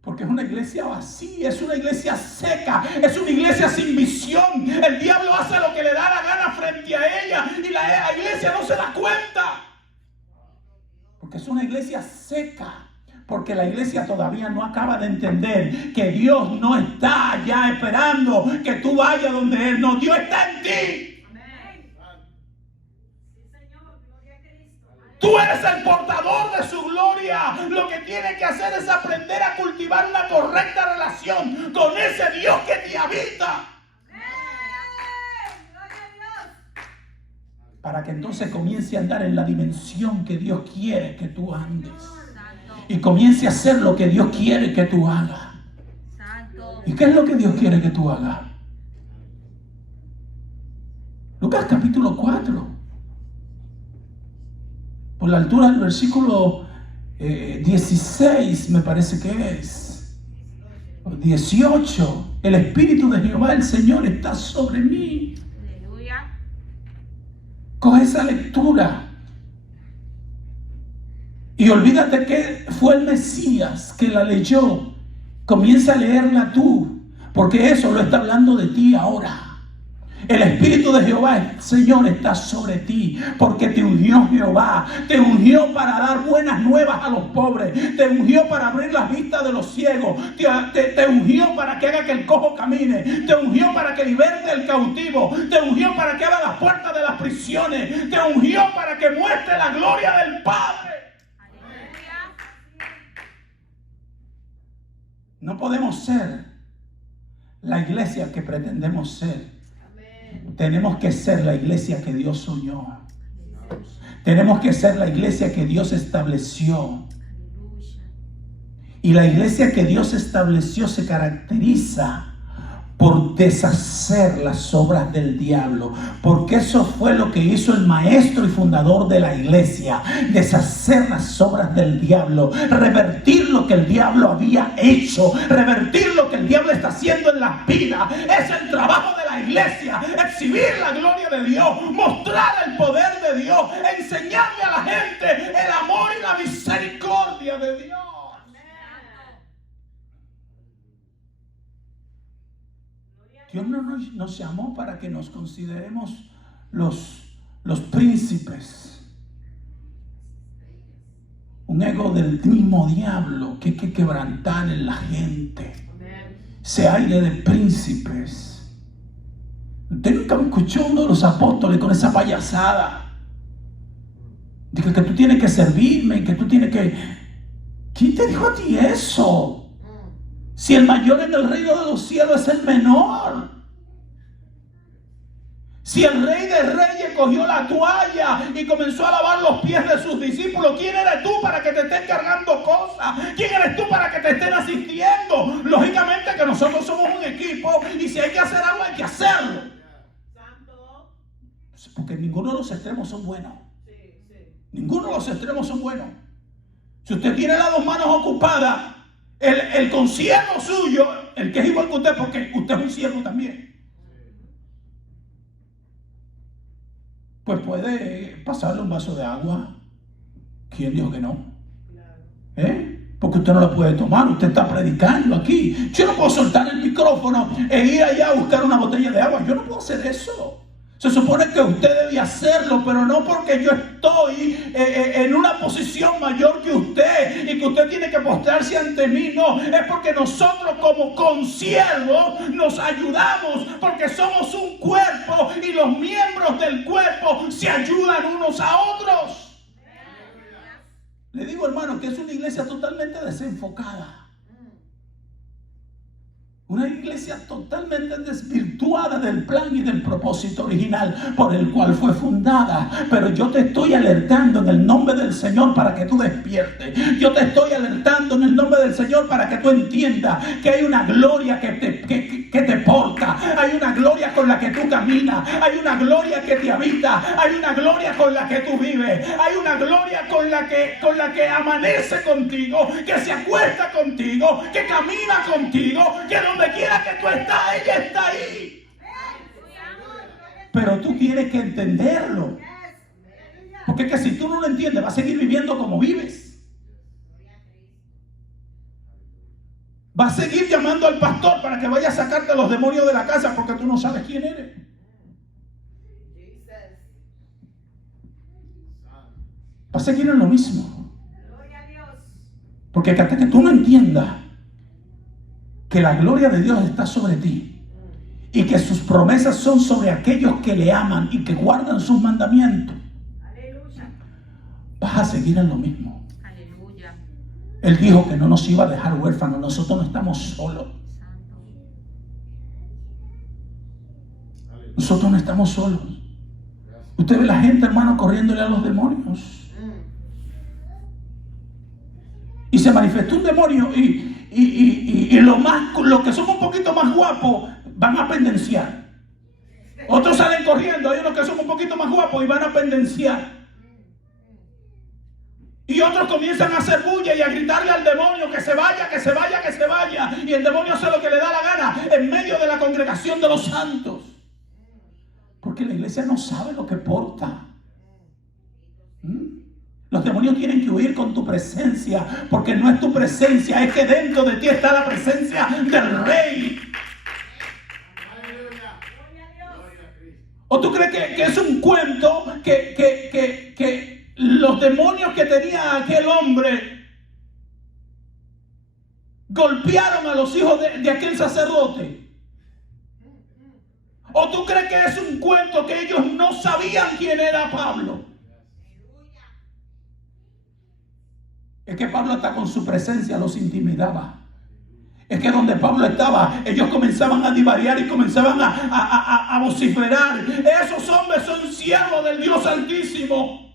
Porque es una iglesia vacía, es una iglesia seca, es una iglesia sin visión. El diablo hace lo que le da la gana frente a ella y la iglesia no se da cuenta. Porque es una iglesia seca. Porque la iglesia todavía no acaba de entender que Dios no está allá esperando que tú vayas donde Él. No, Dios está en ti. Tú eres el portador de su gloria. Lo que tienes que hacer es aprender a cultivar una correcta relación con ese Dios que te habita. Para que entonces comience a andar en la dimensión que Dios quiere que tú andes. Y comience a hacer lo que Dios quiere que tú hagas. ¿Y qué es lo que Dios quiere que tú hagas? Lucas capítulo 4. Por la altura del versículo 16, me parece que es. 18. El Espíritu de Jehová, el Señor, está sobre mí. Aleluya. Coge esa lectura. Y olvídate que fue el Mesías que la leyó. Comienza a leerla tú, porque eso lo está hablando de ti ahora. El Espíritu de Jehová, el Señor, está sobre ti, porque te ungió Jehová. Te ungió para dar buenas nuevas a los pobres. Te ungió para abrir las vistas de los ciegos. Te ungió para que haga que el cojo camine. Te ungió para que liberte el cautivo. Te ungió para que abra las puertas de las prisiones. Te ungió para que muestre la gloria del Padre. No podemos ser la iglesia que pretendemos ser. Tenemos que ser la iglesia que Dios soñó. Tenemos que ser la iglesia que Dios estableció. Y la iglesia que Dios estableció se caracteriza por deshacer las obras del diablo, porque eso fue lo que hizo el maestro y fundador de la iglesia: deshacer las obras del diablo, revertir lo que el diablo había hecho, revertir lo que el diablo está haciendo en las vidas. Es el trabajo de la iglesia, exhibir la gloria de Dios, mostrar el poder de Dios, enseñarle a la gente el amor y la misericordia de Dios. Dios no nos llamó para que nos consideremos los príncipes. Un ego del mismo diablo que hay que quebrantar en la gente. Ese aire de príncipes. Usted nunca me escuchó uno de los apóstoles con esa payasada. Dice que tú tienes que servirme, que tú tienes que... ¿Quién te dijo a ti eso? Si el mayor en el reino de los cielos es el menor. Si el rey de reyes cogió la toalla y comenzó a lavar los pies de sus discípulos, ¿quién eres tú para que te estén cargando cosas? ¿Quién eres tú para que te estén asistiendo? Lógicamente que nosotros somos un equipo y si hay que hacer algo hay que hacerlo. Porque ninguno de los extremos son buenos. Ninguno de los extremos son buenos. Si usted tiene las dos manos ocupadas, el consiervo suyo, el que es igual que usted, porque usted es un siervo también. pues puede pasarle un vaso de agua. ¿Quién dijo que no? Porque usted no la puede tomar, usted está predicando aquí. Yo no puedo soltar el micrófono e ir allá a buscar una botella de agua. Yo no puedo hacer eso. Se supone que usted debe hacerlo, pero no porque yo estoy en una posición mayor que usted y que usted tiene que postrarse ante mí. No, es porque nosotros como consiervos nos ayudamos, porque somos un cuerpo y los miembros del cuerpo se ayudan unos a otros. Le digo, hermano, que es una iglesia totalmente desenfocada. Una iglesia totalmente desvirtuada del plan y del propósito original por el cual fue fundada. Pero yo te estoy alertando en el nombre del Señor para que tú despiertes. Yo te estoy alertando en el nombre del Señor para que tú entiendas que hay una gloria que te porta. Hay una gloria con la que tú caminas. Hay una gloria que te habita. Hay una gloria con la que tú vives. Hay una gloria con la que amanece contigo, que se acuesta contigo, que camina contigo, que donde quiera que tú estás, ella está ahí. Pero tú tienes que entenderlo. Porque es que si tú no lo entiendes, vas a seguir viviendo como vives. Vas a seguir llamando al pastor para que vaya a sacarte a los demonios de la casa porque tú no sabes quién eres. Vas a seguir en lo mismo. Porque hasta que tú no entiendas que la gloria de Dios está sobre ti y que sus promesas son sobre aquellos que le aman y que guardan sus mandamientos, vas a seguir en lo mismo. Aleluya. Él dijo que no nos iba a dejar huérfanos. Nosotros no estamos solos. Nosotros no estamos solos. Usted ve la gente, hermano, corriéndole a los demonios. Y se manifestó un demonio y los que son un poquito más guapos van a pendenciar. Otros salen corriendo, hay unos que son un poquito más guapos y van a pendenciar. Y otros comienzan a hacer bulla y a gritarle al demonio que se vaya, que se vaya, que se vaya. Y el demonio hace lo que le da la gana en medio de la congregación de los santos. Porque la iglesia no sabe lo que porta. Los demonios tienen que huir con tu presencia, porque no es tu presencia, es que dentro de ti está la presencia del Rey. ¿O tú crees que es un cuento que los demonios que tenía aquel hombre golpearon a los hijos de aquel sacerdote? ¿O tú crees que es un cuento que ellos no sabían quién era Pablo? Es que Pablo hasta con su presencia los intimidaba. Es que donde Pablo estaba, ellos comenzaban a divariar y comenzaban a vociferar. Esos hombres son siervos del Dios Altísimo.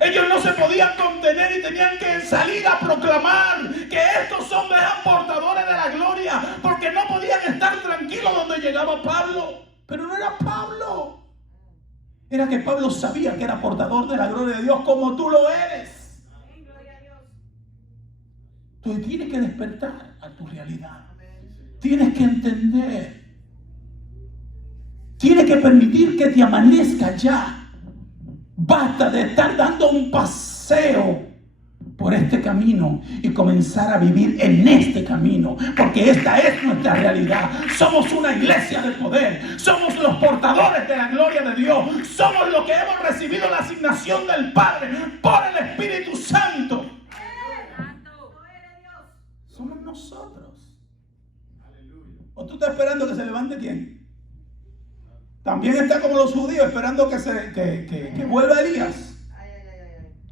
Ellos no se podían contener y tenían que salir a proclamar que estos hombres eran portadores de la gloria, porque no podían estar tranquilos donde llegaba Pablo. Pero no era Pablo. Era que Pablo sabía que era portador de la gloria de Dios como tú lo eres. Entonces tienes que despertar a tu realidad. Tienes que entender. Tienes que permitir que te amanezca ya. Basta de estar dando un paseo por este camino y comenzar a vivir en este camino, porque esta es nuestra realidad. Somos una iglesia de poder. Somos los portadores de la gloria de Dios. Somos los que hemos recibido la asignación del Padre por el Espíritu Santo. Somos nosotros. ¿O tú estás esperando que se levante quién? También está como los judíos esperando que vuelva Elías.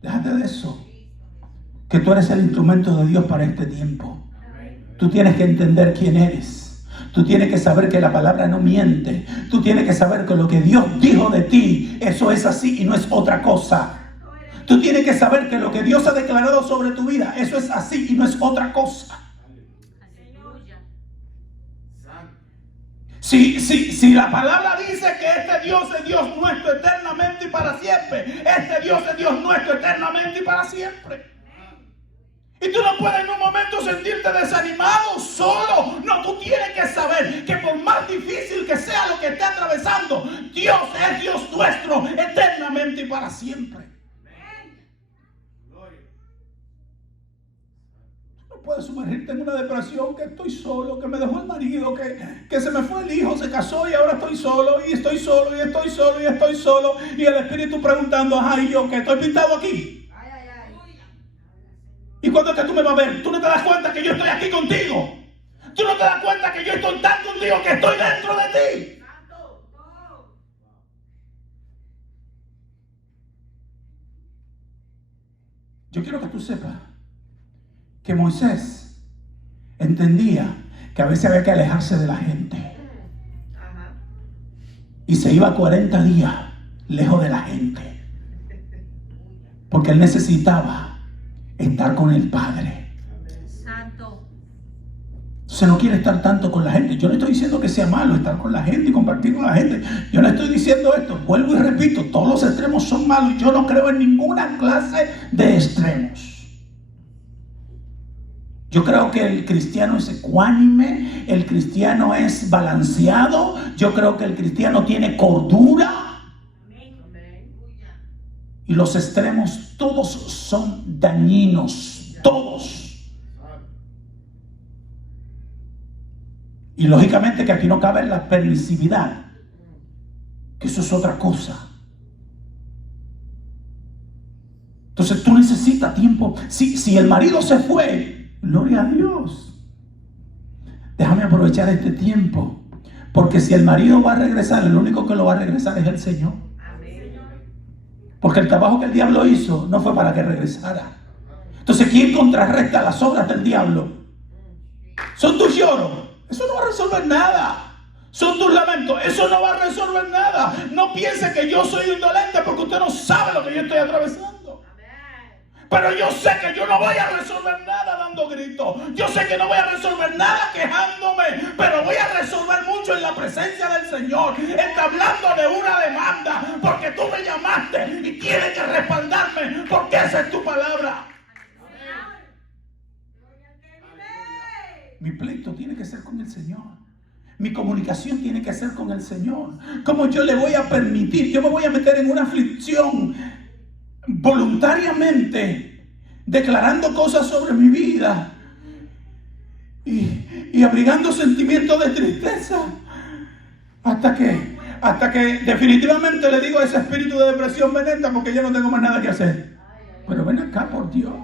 Déjate de eso. Que tú eres el instrumento de Dios para este tiempo. Tú tienes que entender quién eres. Tú tienes que saber que la palabra no miente. Tú tienes que saber que lo que Dios dijo de ti, eso es así y no es otra cosa. Tú tienes que saber que lo que Dios ha declarado sobre tu vida, eso es así y no es otra cosa. Si la palabra dice que este Dios es Dios nuestro eternamente y para siempre, este Dios es Dios nuestro eternamente y para siempre. Y tú no puedes en un momento tú sentirte desanimado, solo. No, tú tienes que saber que por más difícil que sea lo que esté atravesando, Dios es Dios nuestro eternamente y para siempre. No puedes sumergirte en una depresión, que estoy solo, que me dejó el marido, que se me fue el hijo, se casó y ahora estoy solo, y estoy solo, y estoy solo, y estoy solo, y el Espíritu preguntando, ay, yo que estoy pintado aquí. ¿Y cuándo es que tú me vas a ver? ¿Tú no te das cuenta que yo estoy aquí contigo? ¿Tú no te das cuenta que yo estoy tan contigo que estoy dentro de ti? Yo quiero que tú sepas que Moisés entendía que a veces había que alejarse de la gente. Y se iba 40 días lejos de la gente. Porque él necesitaba estar con el Padre. Santo. Entonces no quiere estar tanto con la gente. Yo no estoy diciendo que sea malo estar con la gente y compartir con la gente. Yo no estoy diciendo esto. Vuelvo y repito, todos los extremos son malos. Yo no creo en ninguna clase de extremos. Yo creo que el cristiano es ecuánime, el cristiano es balanceado, yo creo que el cristiano tiene cordura. Y los extremos todos son dañinos, todos. Y lógicamente que aquí no cabe la permisividad, que eso es otra cosa. Entonces tú necesitas tiempo. Si el marido se fue, gloria a Dios. Déjame aprovechar este tiempo. Porque si el marido va a regresar, el único que lo va a regresar es el Señor. Porque el trabajo que el diablo hizo no fue para que regresara. Entonces, ¿quién contrarresta las obras del diablo? Son tus lloros. Eso no va a resolver nada. Son tus lamentos. Eso no va a resolver nada. No piense que yo soy indolente porque usted no sabe lo que yo estoy atravesando. Pero yo sé que yo no voy a resolver nada dando gritos. Yo sé que no voy a resolver nada quejándome. Pero voy a resolver mucho en la presencia del Señor. Entablando de una demanda. Porque tú me llamaste y tienes que respaldarme. Porque esa es tu palabra. Mi pleito tiene que ser con el Señor. Mi comunicación tiene que ser con el Señor. ¿Cómo yo le voy a permitir? Yo me voy a meter en una aflicción voluntariamente, declarando cosas sobre mi vida y abrigando sentimientos de tristeza hasta que definitivamente le digo a ese espíritu de depresión: ven esta, porque yo no tengo más nada que hacer. Pero ven acá, por Dios.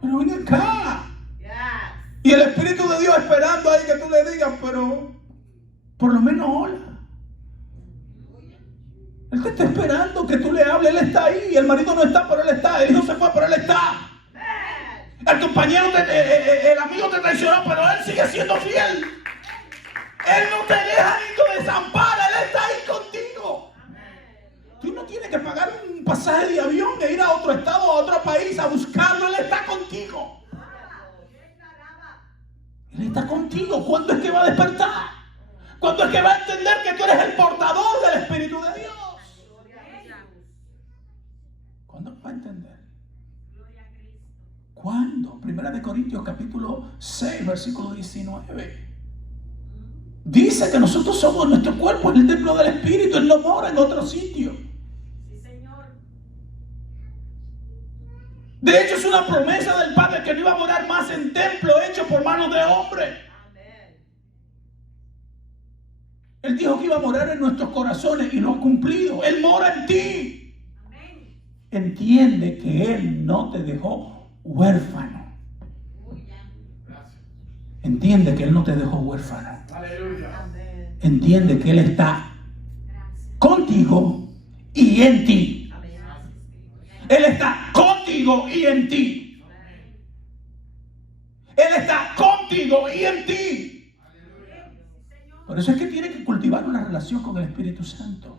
Pero ven acá. Y el Espíritu de Dios esperando ahí que tú le digas, pero por lo menos hola. Él te está esperando que tú le hables. Él está ahí. El marido no está, pero él está. El hijo se fue, pero él está. El compañero, el amigo te traicionó, pero él sigue siendo fiel. Él no te deja ni te desampara. Él está ahí contigo. Tú no tienes que pagar un pasaje de avión e ir a otro estado, a otro país a buscarlo. Él está contigo. Él está contigo. ¿Cuándo es que va a despertar? ¿Cuándo es que va a entender que tú eres el portador del Espíritu de Dios? ¿Cuándo va a entender? ¿Cuándo? Primera de Corintios capítulo 6, versículo 19. Dice que nosotros somos, nuestro cuerpo es el templo del Espíritu. Él no mora en otro sitio. De hecho, es una promesa del Padre que no iba a morar más en templo hecho por manos de hombre. Él dijo que iba a morar en nuestros corazones y lo ha cumplido. Él mora en ti. Entiende que Él no te dejó huérfano. Entiende que Él no te dejó huérfano. Entiende que Él está contigo y en ti. Él está contigo y en ti. Él está contigo y en ti. Por eso es que tienes que cultivar una relación con el Espíritu Santo.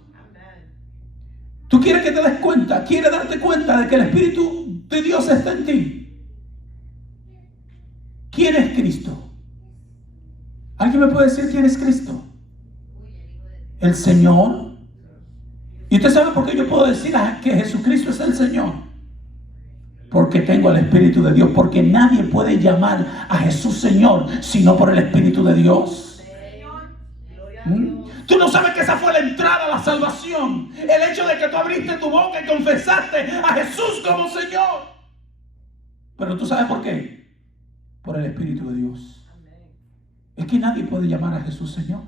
Tú quieres que te des cuenta, quieres darte cuenta de que el Espíritu de Dios está en ti. ¿Quién es Cristo? ¿Alguien me puede decir quién es Cristo? El Señor. ¿Y usted sabe por qué yo puedo decir que Jesucristo es el Señor? Porque tengo el Espíritu de Dios. Porque nadie puede llamar a Jesús Señor sino por el Espíritu de Dios. Tú no sabes que esa fue la entrada a la salvación. El hecho de que tú abriste tu boca y confesaste a Jesús como Señor. Pero tú sabes por qué. Por el Espíritu de Dios. Es que nadie puede llamar a Jesús Señor.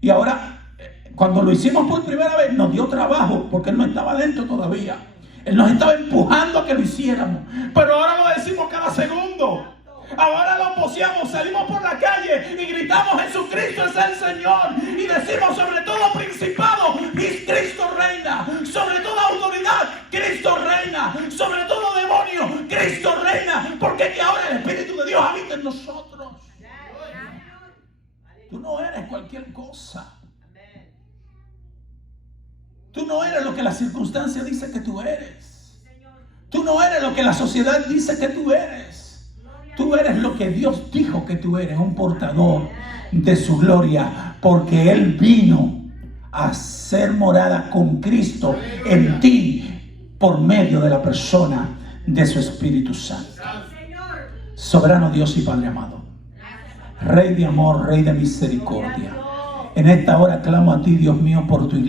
Y ahora, cuando lo hicimos por primera vez, nos dio trabajo porque Él no estaba dentro todavía. Él nos estaba empujando a que lo hiciéramos. Pero ahora lo decimos cada segundo. Ahora lo poseamos, salimos por la calle y gritamos: Jesucristo es el Señor. Y decimos: sobre todo principado, Cristo reina. Sobre toda autoridad, Cristo reina. Sobre todo demonio, Cristo reina. Porque que ahora el Espíritu de Dios habita en nosotros. Tú no eres cualquier cosa. Tú no eres lo que la circunstancia dice que tú eres. Tú no eres lo que la sociedad dice que tú eres. Tú eres lo que Dios dijo que tú eres, un portador de su gloria, porque Él vino a hacer morada con Cristo en ti por medio de la persona de su Espíritu Santo. Soberano Dios y Padre amado, Rey de amor, Rey de misericordia, en esta hora clamo a ti, Dios mío, por tu iglesia.